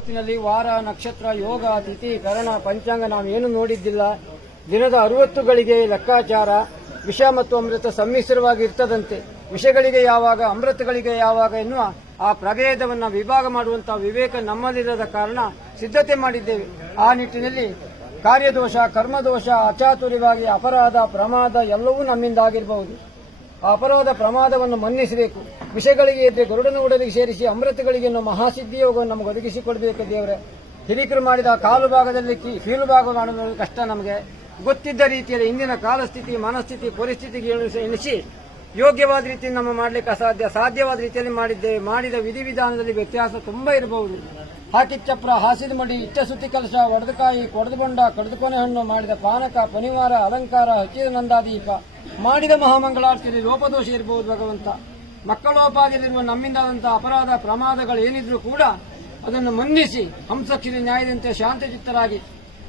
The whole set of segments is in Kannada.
ಹೊತ್ತಿನಲ್ಲಿ ವಾರ, ನಕ್ಷತ್ರ, ಯೋಗ, ತಿಥಿ, ಕರಣ, ಪಂಚಾಂಗ ನಾವೇನು ನೋಡಿದ್ದಿಲ್ಲ. ದಿನದ 60 ಗಳಿಗೆ ಲೆಕ್ಕಾಚಾರ ವಿಷ ಮತ್ತು ಅಮೃತ ಸಮ್ಮಿಶ್ರವಾಗಿ ಇರ್ತದಂತೆ. ವಿಷಗಳಿಗೆ ಯಾವಾಗ, ಅಮೃತಗಳಿಗೆ ಯಾವಾಗ ಎನ್ನುವ ಆ ಪ್ರಭೇದವನ್ನು ವಿಭಾಗ ಮಾಡುವಂತಹ ವಿವೇಕ ನಮ್ಮಲ್ಲಿರದ ಕಾರಣ ಸಿದ್ಧತೆ ಮಾಡಿದ್ದೇವೆ. ಆ ನಿಟ್ಟಿನಲ್ಲಿ ಕಾರ್ಯದೋಷ, ಕರ್ಮದೋಷ, ಅಚಾತುರ್ಯವಾಗಿ ಅಪರಾಧ, ಪ್ರಮಾದ ಎಲ್ಲವೂ ನಮ್ಮಿಂದ ಆಗಿರಬಹುದು. ಆ ಅಪರಾಧ ಪ್ರಮಾದವನ್ನು ಮನ್ನಿಸಬೇಕು. ವಿಷಯಗಳಿಗೆ ಇದ್ದರೆ ಗರುಡನ ಉಡಲಿಗೆ ಸೇರಿಸಿ ಅಮೃತಗಳಿಗೆ ಮಹಾಸಿದ್ಧಿ ಯೋಗವನ್ನು ನಮಗೆ ಒದಗಿಸಿಕೊಡಬೇಕು ದೇವರೇ. ಹಿರಿಕರು ಮಾಡಿದ ಕಾಲು ಭಾಗದಲ್ಲಿ ಕೀಲು ಭಾಗ ಮಾಡುವುದು ಕಷ್ಟ. ನಮಗೆ ಗೊತ್ತಿದ್ದ ರೀತಿಯಲ್ಲಿ ಇಂದಿನ ಕಾಲಸ್ಥಿತಿ, ಮನಸ್ಥಿತಿ, ಪರಿಸ್ಥಿತಿಗೆ ಎಣಿಸಿ ಯೋಗ್ಯವಾದ ರೀತಿಯಲ್ಲಿ ನಮ್ಮ ಮಾಡಲಿಕ್ಕೆ ಅಸಾಧ್ಯ. ಸಾಧ್ಯವಾದ ರೀತಿಯಲ್ಲಿ ಮಾಡಿದ್ದೇವೆ. ಮಾಡಿದ ವಿಧಿವಿಧಾನದಲ್ಲಿ ವ್ಯತ್ಯಾಸ ತುಂಬಾ ಇರಬಹುದು. ಹಾಕಿದ ಚಪ್ರ, ಹಾಸಿದ ಮಡಿ, ಇಟ್ಟ ಸುತ್ತಿ ಕಲಶ, ಒಡೆದಕಾಯಿ, ಕೊಡದ ಬೊಂಡ, ಕಡದಕೊನೆ ಹಣ್ಣು, ಮಾಡಿದ ಪಾನಕ, ಪನಿವಾರ, ಅಲಂಕಾರ, ಹಚ್ಚಿದ ನಂದಾದೀಪ, ಮಾಡಿದ ಮಹಾಮಂಗಳಾರತಿಯಲ್ಲಿ ಲೋಪದೋಷ ಇರಬಹುದು. ಭಗವಂತ ಮಕ್ಕಳೋಪಾದಿಯಲ್ಲಿರುವ ನಮ್ಮಿಂದಾದಂತಹ ಅಪರಾಧ ಪ್ರಮಾದಗಳು ಏನಿದ್ರೂ ಕೂಡ ಅದನ್ನು ಮನ್ನಿಸಿ ಹಂಸಕ್ಷಿರಿ ನ್ಯಾಯದಂತೆ ಶಾಂತಚಿತ್ತರಾಗಿ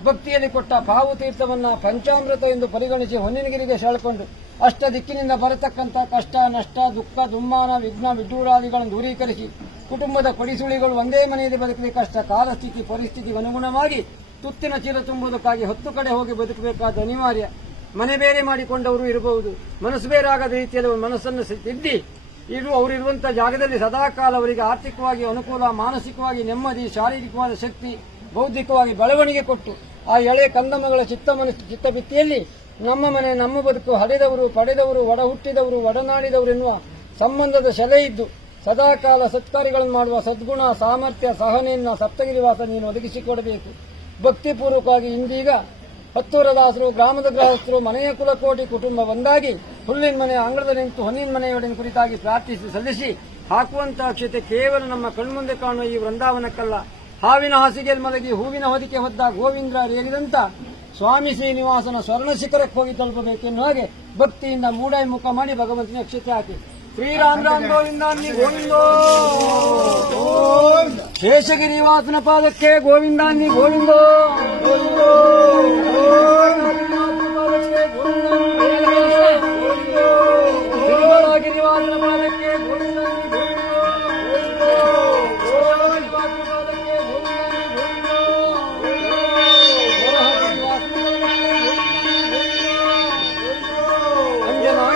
ಭಕ್ತಿಯಲ್ಲಿ ಕೊಟ್ಟ ಪಾವುತೀರ್ಥವನ್ನ ಪಂಚಾಮೃತ ಎಂದು ಪರಿಗಣಿಸಿ ಹೊನ್ನಿನಗಿರಿಗೆ ಸೆಳೆಕೊಂಡು ಅಷ್ಟ ದಿಕ್ಕಿನಿಂದ ಬರತಕ್ಕಂಥ ಕಷ್ಟ, ನಷ್ಟ, ದುಃಖ, ದುಮ್ಮಾನ, ವಿಘ್ನ, ವಿಡ್ಡೂರಾದಿಗಳನ್ನು ದೂರೀಕರಿಸಿ ಕುಟುಂಬದ ಕೊಡಿಸುಳಿಗಳು ಒಂದೇ ಮನೆಯಲ್ಲಿ ಬದುಕಲಿಕ್ಕೆ ಕಷ್ಟ. ಕಾಲಸ್ಥಿತಿ ಪರಿಸ್ಥಿತಿಗೆ ಅನುಗುಣವಾಗಿ ತುತ್ತಿನ ಚೀಲ ತುಂಬುವುದಕ್ಕಾಗಿ 10 ಕಡೆ ಹೋಗಿ ಬದುಕಬೇಕಾದ ಅನಿವಾರ್ಯ. ಮನೆ ಬೇರೆ ಮಾಡಿಕೊಂಡವರು ಇರಬಹುದು. ಮನಸ್ಸು ಬೇರಾಗದ ರೀತಿಯಲ್ಲಿ ಮನಸ್ಸನ್ನು ತಿದ್ದಿ ಅವರಿರುವಂತಹ ಜಾಗದಲ್ಲಿ ಸದಾಕಾಲ ಅವರಿಗೆ ಆರ್ಥಿಕವಾಗಿ ಅನುಕೂಲ, ಮಾನಸಿಕವಾಗಿ ನೆಮ್ಮದಿ, ಶಾರೀರಿಕವಾದ ಶಕ್ತಿ, ಬೌದ್ಧಿಕವಾಗಿ ಬೆಳವಣಿಗೆ ಕೊಟ್ಟು ಆ ಎಳೆ ಕಂದಮ್ಮಗಳ ಚಿತ್ತಭಿತ್ತಿಯಲ್ಲಿ ನಮ್ಮ ಮನೆ, ನಮ್ಮ ಬದುಕು, ಹಡೆದವರು, ಪಡೆದವರು, ಒಡ ಹುಟ್ಟಿದವರು, ಒಡನಾಡಿದವರು ಎನ್ನುವ ಸಂಬಂಧದ ಶೆಲೆ ಇದ್ದು ಸದಾಕಾಲ ಸತ್ಕಾರ್ಯಗಳನ್ನು ಮಾಡುವ ಸದ್ಗುಣ, ಸಾಮರ್ಥ್ಯ, ಸಹನೆಯನ್ನು ಸಪ್ತಗಿರಿವಾಸ ನೀನು ಒದಗಿಸಿಕೊಡಬೇಕು. ಭಕ್ತಿಪೂರ್ವಕವಾಗಿ ಇಂದೀಗ ಹತ್ತೂರದಾಸರು, ಗ್ರಾಮದ ಗೃಹಸ್ಥರು, ಮನೆಯ ಕುಲಕೋಟಿ ಕುಟುಂಬ ಒಂದಾಗಿ ಹುಲ್ಲಿನ ಮನೆ ಅಂಗಳದಲ್ಲಿ ನಿಂತು ಹೊನ್ನಿನ ಮನೆಯೊಡನೆ ಕುರಿತಾಗಿ ಪ್ರಾರ್ಥಿಸಿ ಸಲ್ಲಿಸಿ ಹಾಕುವಂತಹ ಅಕ್ಷತೆ ಕೇವಲ ನಮ್ಮ ಕಣ್ಮುಂದೆ ಕಾಣುವ ಈ ವೃಂದಾವನಕ್ಕಲ್ಲ, ಹಾವಿನ ಹಾಸಿಗೆಯಲ್ಲಿ ಮಲಗಿ ಹೂವಿನ ಹೊದಿಕೆ ಹೊದ್ದ ಗೋವಿಂದ್ರ ಏರಿದಂತ ಸ್ವಾಮಿ ಶ್ರೀನಿವಾಸನ ಸ್ವರ್ಣ ಶಿಖರಕ್ಕೆ ಹೋಗಿ ತಲುಪಬೇಕೆನ್ನುವ ಹಾಗೆ ಭಕ್ತಿಯಿಂದ ಮೂಡಾಯಿ ಮುಖ ಮಾಡಿ ಭಗವಂತನ ಅಕ್ಷತೆ ಹಾಕಿ ಶ್ರೀರಾಮ್ ರಾಮ್ ಗೋವಿಂದಾನ್ನಿ ಗೋವಿಂದೋ, ಶೇಷಗಿರಿವಾಸನ ಪಾದಕ್ಕೆ ಗೋವಿಂದಾನ್ನಿ ಗೋವಿಂದೋ ಗೋವಿಂದೋ.